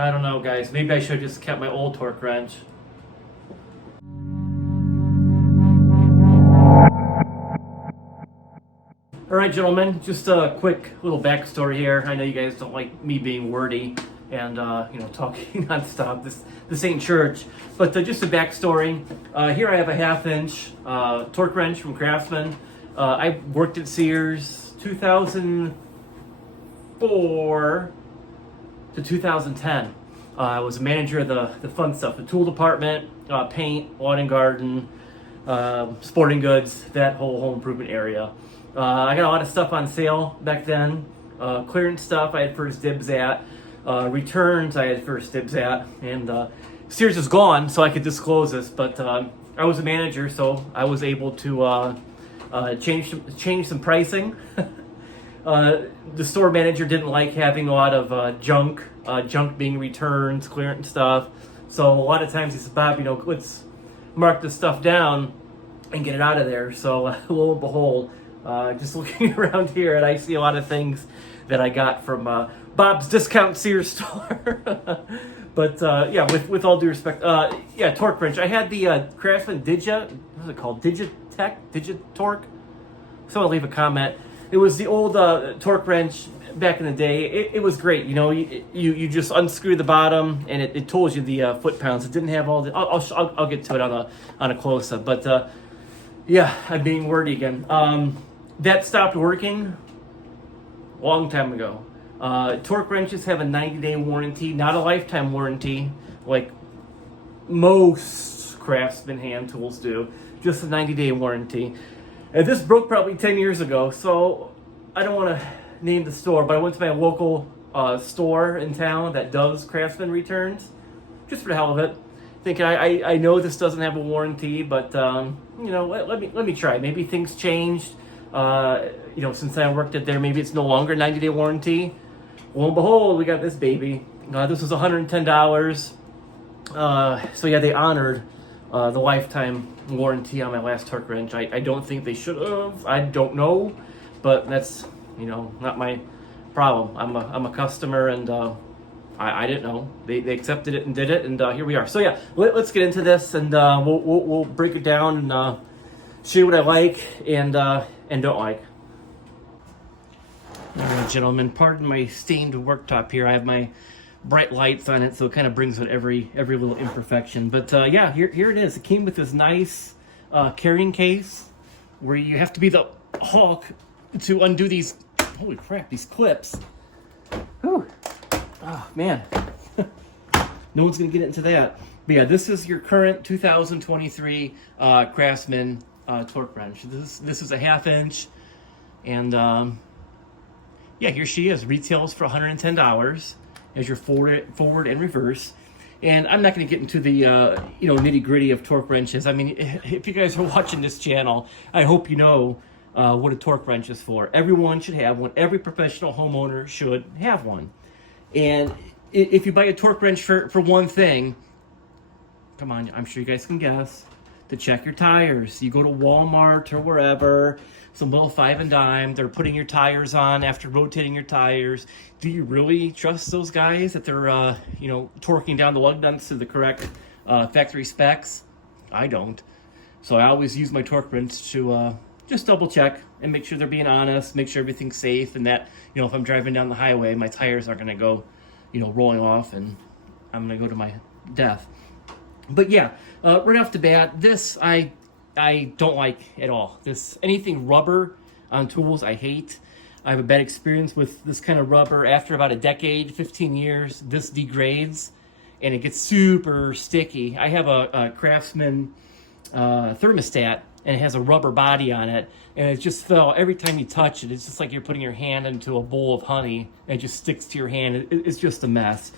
I don't know, guys. Maybe I should have just kept my old torque wrench. All right, gentlemen, just a quick little backstory here. I know you guys don't like me being wordy and talking nonstop. This ain't church, but just a backstory. Here I have a 1/2-inch torque wrench from Craftsman. I worked at Sears 2004 to 2010. I was a manager of the fun stuff, the tool department, paint, lawn and garden, sporting goods, that whole home improvement area. I got a lot of stuff on sale back then. Clearance stuff I had first dibs at. Returns I had first dibs at. And Sears is gone, so I could disclose this. But I was a manager, so I was able to change some pricing. The store manager didn't like having a lot of junk being returned, clearance stuff. So a lot of times he said, Bob, let's mark this stuff down and get it out of there. So lo and behold, just looking around here, and I see a lot of things that I got from Bob's Discount Sears store. But with all due respect, torque wrench. I had the Craftsman what is it called? Digitorque? Someone leave a comment. It was the old torque wrench back in the day. It was great. You just unscrew the bottom, and it told you the foot pounds. It didn't have all the. I'll get to it on a close up. But I'm being wordy again. That stopped working a long time ago. Torque wrenches have a 90-day warranty, not a lifetime warranty like most Craftsman hand tools do. Just a 90-day warranty. And this broke probably 10 years ago, so I don't want to name the store, but I went to my local store in town that does Craftsman returns, just for the hell of it. Thinking I know this doesn't have a warranty, but let me try. Maybe things changed. Since I worked it there, maybe it's no longer 90-day warranty. Lo and behold, we got this baby. This was $110. They honored the lifetime warranty on my last torque wrench. I don't think they should have. I don't know, but that's not my problem. I'm a customer, and I didn't know. They accepted it and did it, and here we are. So let's get into this, and we'll break it down and show you what I like and don't like. All right, gentlemen, pardon my stained worktop here. I have my bright lights on it, so it kind of brings out every little imperfection. But here it is. It came with this nice carrying case where you have to be the Hulk to undo these. Holy crap! These clips. Whew. Oh man, no one's gonna get into that. But this is your current 2023 Craftsman torque wrench. This is a 1/2-inch, and here she is. Retails for $110. As your forward and reverse. And I'm not going to get into the nitty gritty of torque wrenches. I mean, if you guys are watching this channel, I hope you know what a torque wrench is for. Everyone should have one. Every professional homeowner should have one. And if you buy a torque wrench for one thing, come on, I'm sure you guys can guess, to check your tires. You go to Walmart or wherever, some little 5 and dime, they're putting your tires on after rotating your tires. Do you really trust those guys that they're torquing down the lug nuts to the correct factory specs? I don't. So I always use my torque wrench to just double check and make sure they're being honest, make sure everything's safe, and that if I'm driving down the highway, my tires aren't going to go rolling off and I'm going to go to my death. But right off the bat, this I don't like at all. Anything rubber on tools, I hate. I have a bad experience with this kind of rubber. After about a decade, 15 years, this degrades and it gets super sticky. I have a Craftsman thermostat, and it has a rubber body on it, and it just fell. Every time you touch it, it's just like you're putting your hand into a bowl of honey, and it just sticks to your hand. It's just a mess.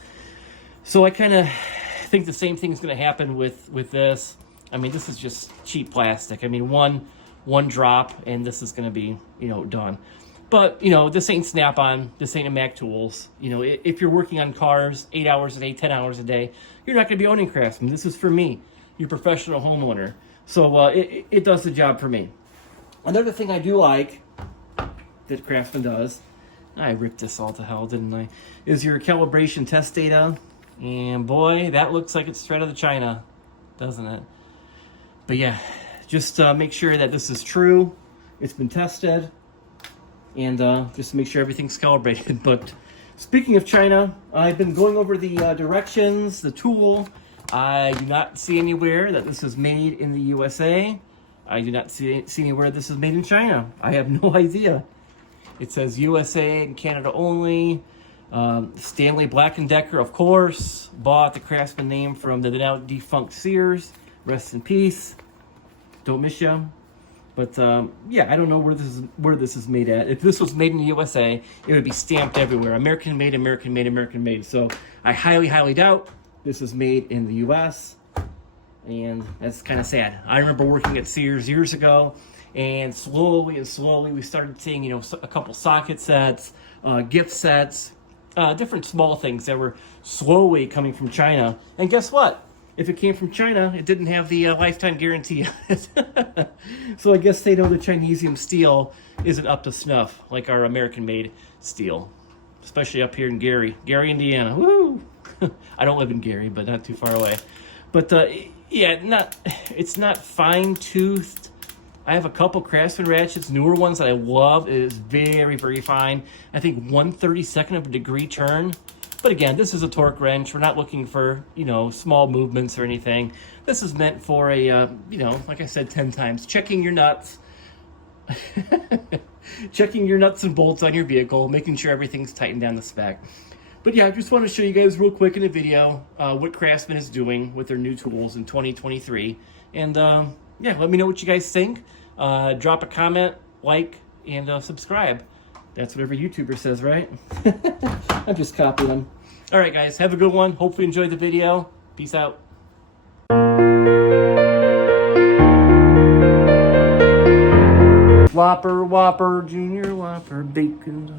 So I kind of think the same thing's going to happen with this. I mean, this is just cheap plastic. I mean, one drop, and this is going to be, done. But, this ain't Snap-on. This ain't a Mac Tools. If you're working on cars 8 hours a day, 10 hours a day, you're not going to be owning Craftsman. This is for me, your professional homeowner. So it does the job for me. Another thing I do like that Craftsman does, I ripped this all to hell, didn't I, is your calibration test data. And boy, that looks like it's straight out of China, doesn't it? But yeah, just make sure that this is true. It's been tested. And just make sure everything's calibrated. But speaking of China, I've been going over the directions, the tool. I do not see anywhere that this is made in the USA. I do not see anywhere this is made in China. I have no idea. It says USA and Canada only. Stanley Black & Decker, of course, bought the Craftsman name from the now defunct Sears. Rest in peace. Don't miss you. But yeah, I don't know where this is made at. If this was made in the USA, it would be stamped everywhere. American made, American made, American made. So I highly, highly doubt this is made in the US. And that's kind of sad. I remember working at Sears years ago, and slowly we started seeing, you know, a couple socket sets, gift sets, different small things that were slowly coming from China. And guess what? If it came from China, it didn't have the lifetime guarantee on it. So I guess they know the Chinesium steel isn't up to snuff like our American-made steel, especially up here in Gary, Indiana. Woo! I don't live in Gary, but not too far away. But yeah, it's not fine-toothed. I have a couple Craftsman ratchets, newer ones that I love. It is very, very fine. I think 1/32 of a degree turn. But again, this is a torque wrench. We're not looking for, you know, small movements or anything. This is meant for a, you know, like I said 10 times, checking your nuts. Checking your nuts and bolts on your vehicle, making sure everything's tightened down the spec. But yeah, I just want to show you guys real quick in a video what Craftsman is doing with their new tools in 2023. And yeah, let me know what you guys think. Drop a comment, like, and subscribe. That's what every YouTuber says, right? I'm just copying them. All right, guys, have a good one. Hopefully you enjoyed the video. Peace out. Whopper, Junior Whopper, bacon.